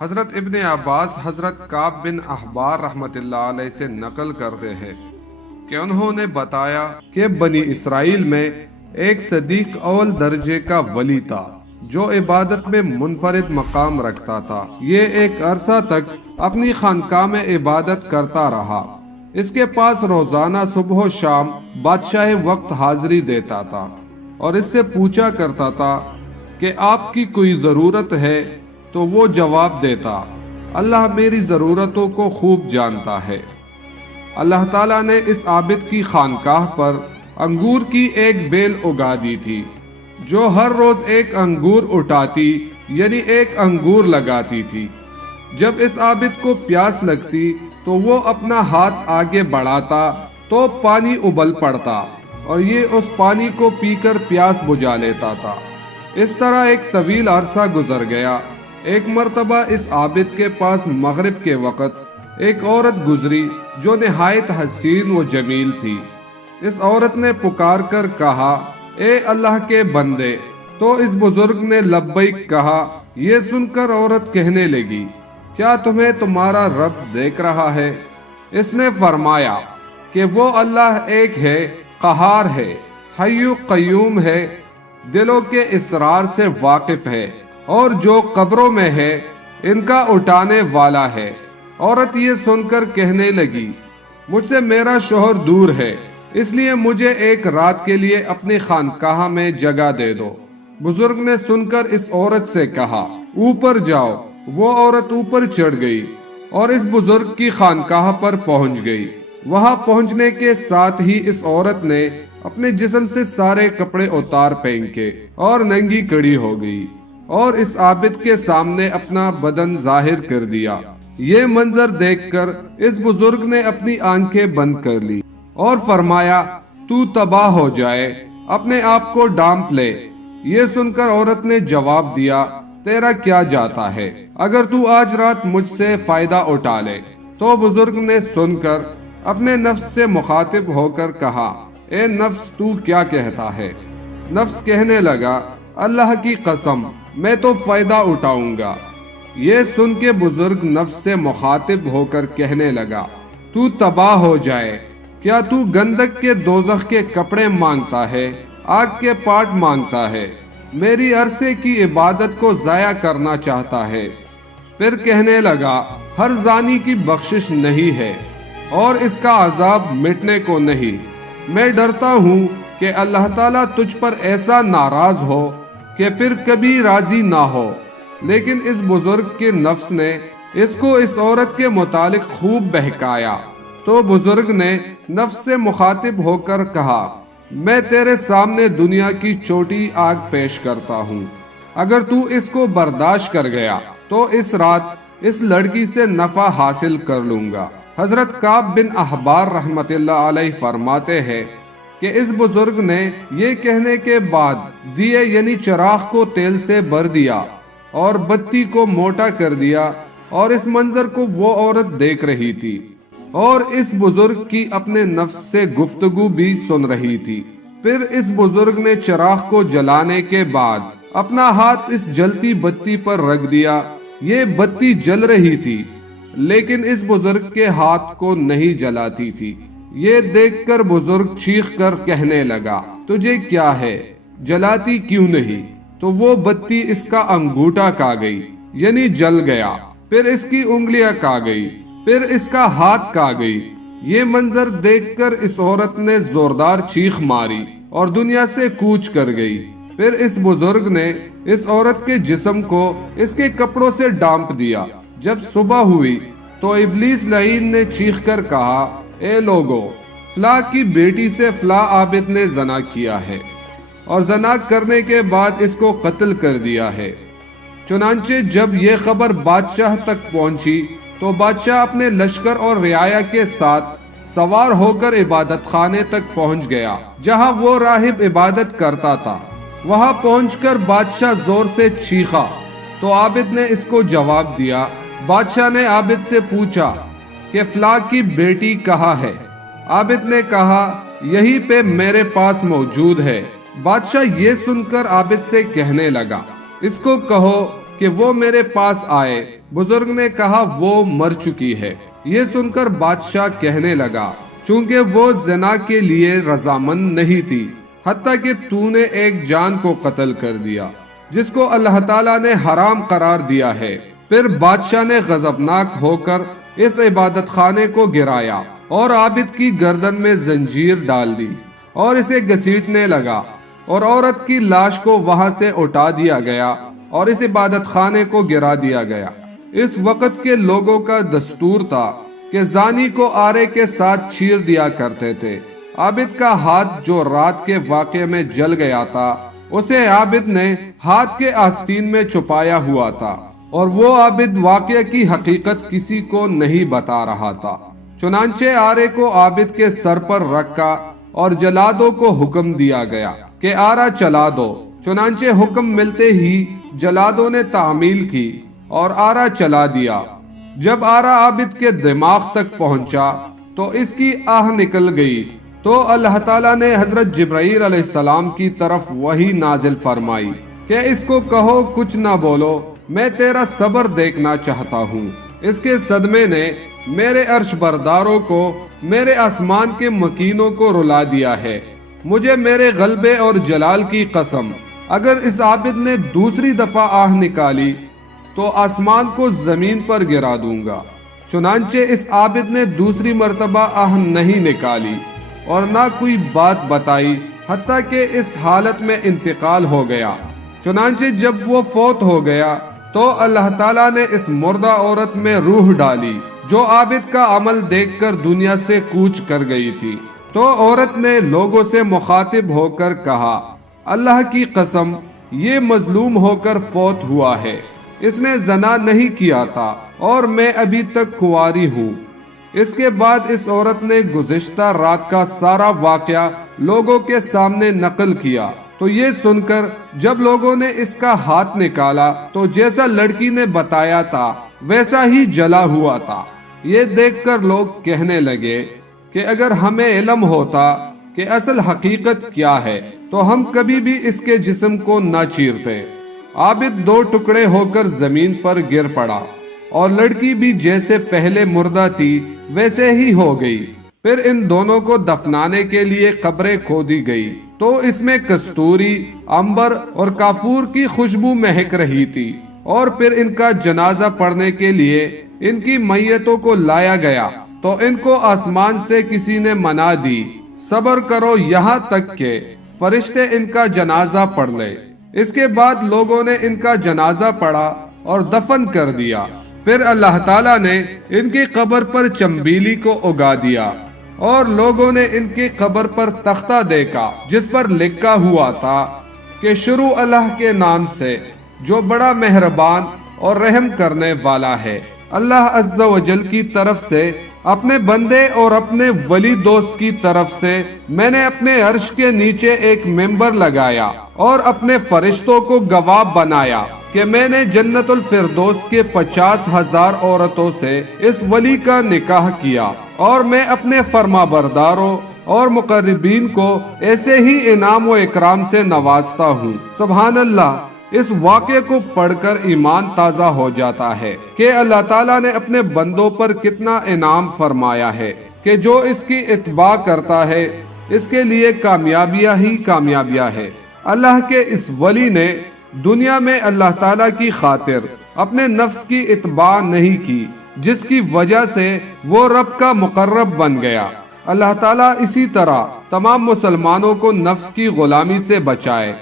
حضرت ابن عباس حضرت کعب بن احبار رحمت اللہ علیہ سے نقل کرتے ہیں کہ انہوں نے بتایا کہ بنی اسرائیل میں ایک صدیق اول درجے کا ولی تھا جو عبادت میں منفرد مقام رکھتا تھا۔ یہ ایک عرصہ تک اپنی خانقاہ میں عبادت کرتا رہا۔ اس کے پاس روزانہ صبح و شام بادشاہ وقت حاضری دیتا تھا اور اس سے پوچھا کرتا تھا کہ آپ کی کوئی ضرورت ہے تو وہ جواب دیتا، اللہ میری ضرورتوں کو خوب جانتا ہے۔ اللہ تعالیٰ نے اس عابد کی خانقاہ پر انگور کی ایک بیل اگا دی تھی جو ہر روز ایک انگور اٹھاتی یعنی ایک انگور لگاتی تھی۔ جب اس عابد کو پیاس لگتی تو وہ اپنا ہاتھ آگے بڑھاتا تو پانی ابل پڑتا اور یہ اس پانی کو پی کر پیاس بجھا لیتا تھا۔ اس طرح ایک طویل عرصہ گزر گیا۔ ایک مرتبہ اس عابد کے پاس مغرب کے وقت ایک عورت گزری جو نہایت حسین و جمیل تھی۔ اس عورت نے پکار کر کہا، اے اللہ کے بندے، تو اس بزرگ نے لبیک کہا۔ یہ سن کر عورت کہنے لگی، کیا تمہیں تمہارا رب دیکھ رہا ہے؟ اس نے فرمایا کہ وہ اللہ ایک ہے، قہار ہے، حی قیوم ہے، دلوں کے اسرار سے واقف ہے اور جو قبروں میں ہے ان کا اٹھانے والا ہے۔ عورت یہ سن کر کہنے لگی، مجھ سے میرا شوہر دور ہے، اس لیے مجھے ایک رات کے لیے اپنی خانقاہ میں جگہ دے دو۔ بزرگ نے سن کر اس عورت سے کہا، اوپر جاؤ۔ وہ عورت اوپر چڑھ گئی اور اس بزرگ کی خانقاہ پر پہنچ گئی۔ وہاں پہنچنے کے ساتھ ہی اس عورت نے اپنے جسم سے سارے کپڑے اتار پھینکے اور ننگی کڑی ہو گئی اور اس عابد کے سامنے اپنا بدن ظاہر کر دیا۔ یہ منظر دیکھ کر اس بزرگ نے اپنی آنکھیں بند کر لی اور فرمایا، تو تباہ ہو جائے، اپنے آپ کو ڈانپ لے۔ یہ سن کر عورت نے جواب دیا، تیرا کیا جاتا ہے، اگر تو آج رات مجھ سے فائدہ اٹھا لے۔ تو بزرگ نے سن کر اپنے نفس سے مخاطب ہو کر کہا، اے نفس تو کیا کہتا ہے؟ نفس کہنے لگا، اللہ کی قسم میں تو فائدہ اٹھاؤں گا۔ یہ سن کے بزرگ نفس سے مخاطب ہو کر کہنے لگا، تو تباہ ہو جائے، کیا تو گندک کے دوزخ کے کپڑے مانگتا ہے، آگ کے پاٹ مانگتا ہے، میری عرصے کی عبادت کو ضائع کرنا چاہتا ہے؟ پھر کہنے لگا، ہر زانی کی بخشش نہیں ہے اور اس کا عذاب مٹنے کو نہیں۔ میں ڈرتا ہوں کہ اللہ تعالیٰ تجھ پر ایسا ناراض ہو کہ پھر کبھی راضی نہ ہو۔ لیکن اس بزرگ کے نفس نے اس کو اس عورت کے متعلق خوب بہکایا، تو بزرگ نے نفس سے مخاطب ہو کر کہا، میں تیرے سامنے دنیا کی چھوٹی آگ پیش کرتا ہوں، اگر تو اس کو برداشت کر گیا تو اس رات اس لڑکی سے نفع حاصل کر لوں گا۔ حضرت کعب بن احبار رحمت اللہ علیہ فرماتے ہیں کہ اس بزرگ نے یہ کہنے کے بعد دیے یعنی چراغ کو تیل سے بھر دیا اور بتی کو موٹا کر دیا، اور اس منظر کو وہ عورت دیکھ رہی تھی اور اس بزرگ کی اپنے نفس سے گفتگو بھی سن رہی تھی۔ پھر اس بزرگ نے چراغ کو جلانے کے بعد اپنا ہاتھ اس جلتی بتی پر رکھ دیا۔ یہ بتی جل رہی تھی لیکن اس بزرگ کے ہاتھ کو نہیں جلاتی تھی۔ یہ دیکھ کر بزرگ چیخ کر کہنے لگا، تجھے کیا ہے، جلاتی کیوں نہیں؟ تو وہ بتی اس کا انگوٹھا کھا گئی یعنی جل گیا، پھر اس کی انگلیاں کھا گئی، پھر اس کا ہاتھ کھا گئی۔ یہ منظر دیکھ کر اس عورت نے زوردار چیخ ماری اور دنیا سے کوچ کر گئی۔ پھر اس بزرگ نے اس عورت کے جسم کو اس کے کپڑوں سے ڈانپ دیا۔ جب صبح ہوئی تو ابلیس لعین نے چیخ کر کہا، اے لوگو، فلاں کی بیٹی سے فلاں عابد نے زنا کیا ہے اور زنا کرنے کے بعد اس کو قتل کر دیا ہے۔ چنانچہ جب یہ خبر بادشاہ تک پہنچی تو بادشاہ اپنے لشکر اور رعایا کے ساتھ سوار ہو کر عبادت خانے تک پہنچ گیا جہاں وہ راہب عبادت کرتا تھا۔ وہاں پہنچ کر بادشاہ زور سے چیخا تو عابد نے اس کو جواب دیا۔ بادشاہ نے عابد سے پوچھا کہ فلاں کی بیٹی کہاں ہے؟ عابد نے کہا، یہی پہ میرے پاس موجود ہے۔ بادشاہ یہ سن کر عابد سے کہنے لگا، اس کو کہو کہ وہ میرے پاس آئے۔ بزرگ نے کہا وہ مر چکی ہے۔ یہ سن کر بادشاہ کہنے لگا چونکہ وہ زنا کے لیے رضامند نہیں تھی، حتیٰ کہ تو نے ایک جان کو قتل کر دیا جس کو اللہ تعالیٰ نے حرام قرار دیا ہے۔ پھر بادشاہ نے غضبناک ہو کر اس عبادت خانے کو گرایا اور عابد کی گردن میں زنجیر ڈال دی اور اسے گھسیٹنے لگا، اور عورت کی لاش کو وہاں سے اٹھا دیا گیا اور اس عبادت خانے کو گرا دیا گیا۔ اس وقت کے لوگوں کا دستور تھا کہ زانی کو آرے کے ساتھ چیر دیا کرتے تھے۔ عابد کا ہاتھ جو رات کے واقعے میں جل گیا تھا، اسے عابد نے ہاتھ کے آستین میں چھپایا ہوا تھا، اور وہ عابد واقعے کی حقیقت کسی کو نہیں بتا رہا تھا۔ چنانچہ آرے کو عابد کے سر پر رکھا اور جلادوں کو حکم دیا گیا کہ آرا چلا دو۔ چنانچہ حکم ملتے ہی جلادوں نے تعمیل کی اور آرا چلا دیا۔ جب آرا عابد کے دماغ تک پہنچا تو اس کی آہ نکل گئی، تو اللہ تعالیٰ نے حضرت جبرائیل علیہ السلام کی طرف وحی نازل فرمائی کہ اس کو کہو کچھ نہ بولو، میں تیرا صبر دیکھنا چاہتا ہوں۔ اس کے صدمے نے میرے عرش برداروں کو، میرے آسمان کے مکینوں کو رلا دیا ہے۔ مجھے میرے غلبے اور جلال کی قسم، اگر اس عابد نے دوسری دفعہ آہ نکالی تو آسمان کو زمین پر گرا دوں گا۔ چنانچہ اس عابد نے دوسری مرتبہ آہ نہیں نکالی اور نہ کوئی بات بتائی، حتیٰ کہ اس حالت میں انتقال ہو گیا۔ چنانچہ جب وہ فوت ہو گیا تو اللہ تعالیٰ نے اس مردہ عورت میں روح ڈالی جو عابد کا عمل دیکھ کر دنیا سے کوچ کر گئی تھی۔ تو عورت نے لوگوں سے مخاطب ہو کر کہا، اللہ کی قسم، یہ مظلوم ہو کر فوت ہوا ہے، اس نے زنا نہیں کیا تھا اور میں ابھی تک کنواری ہوں۔ اس کے بعد اس عورت نے گزشتہ رات کا سارا واقعہ لوگوں کے سامنے نقل کیا۔ تو یہ سن کر جب لوگوں نے اس کا ہاتھ نکالا تو جیسا لڑکی نے بتایا تھا ویسا ہی جلا ہوا تھا۔ یہ دیکھ کر لوگ کہنے لگے کہ اگر ہمیں علم ہوتا کہ اصل حقیقت کیا ہے تو ہم کبھی بھی اس کے جسم کو نہ چیرتے۔ عابد دو ٹکڑے ہو کر زمین پر گر پڑا اور لڑکی بھی جیسے پہلے مردہ تھی ویسے ہی ہو گئی۔ پھر ان دونوں کو دفنانے کے لیے قبریں کھودی گئی تو اس میں کستوری، عنبر اور کافور کی خوشبو مہک رہی تھی، اور پھر ان کا جنازہ پڑھنے کے لیے ان کی میتوں کو لایا گیا تو ان کو آسمان سے کسی نے منا دی، صبر کرو یہاں تک کہ فرشتے ان کا جنازہ پڑھ لے۔ اس کے بعد لوگوں نے ان کا جنازہ پڑھا اور دفن کر دیا۔ پھر اللہ تعالیٰ نے ان کی قبر پر چمبیلی کو اگا دیا، اور لوگوں نے ان کی قبر پر تختہ دیکھا جس پر لکھا ہوا تھا کہ شروع اللہ کے نام سے جو بڑا مہربان اور رحم کرنے والا ہے۔ اللہ عز و جل کی طرف سے اپنے بندے اور اپنے ولی دوست کی طرف سے میں نے اپنے عرش کے نیچے ایک ممبر لگایا اور اپنے فرشتوں کو گواہ بنایا کہ میں نے جنت الفردوس کے 50,000 عورتوں سے اس ولی کا نکاح کیا، اور میں اپنے فرما برداروں اور مقربین کو ایسے ہی انعام و اکرام سے نوازتا ہوں۔ سبحان اللہ، اس واقعے کو پڑھ کر ایمان تازہ ہو جاتا ہے کہ اللہ تعالیٰ نے اپنے بندوں پر کتنا انعام فرمایا ہے کہ جو اس کی اتباع کرتا ہے اس کے لیے کامیابیاں ہی کامیابیاں ہے۔ اللہ کے اس ولی نے دنیا میں اللہ تعالیٰ کی خاطر اپنے نفس کی اتباع نہیں کی، جس کی وجہ سے وہ رب کا مقرب بن گیا۔ اللہ تعالیٰ اسی طرح تمام مسلمانوں کو نفس کی غلامی سے بچائے۔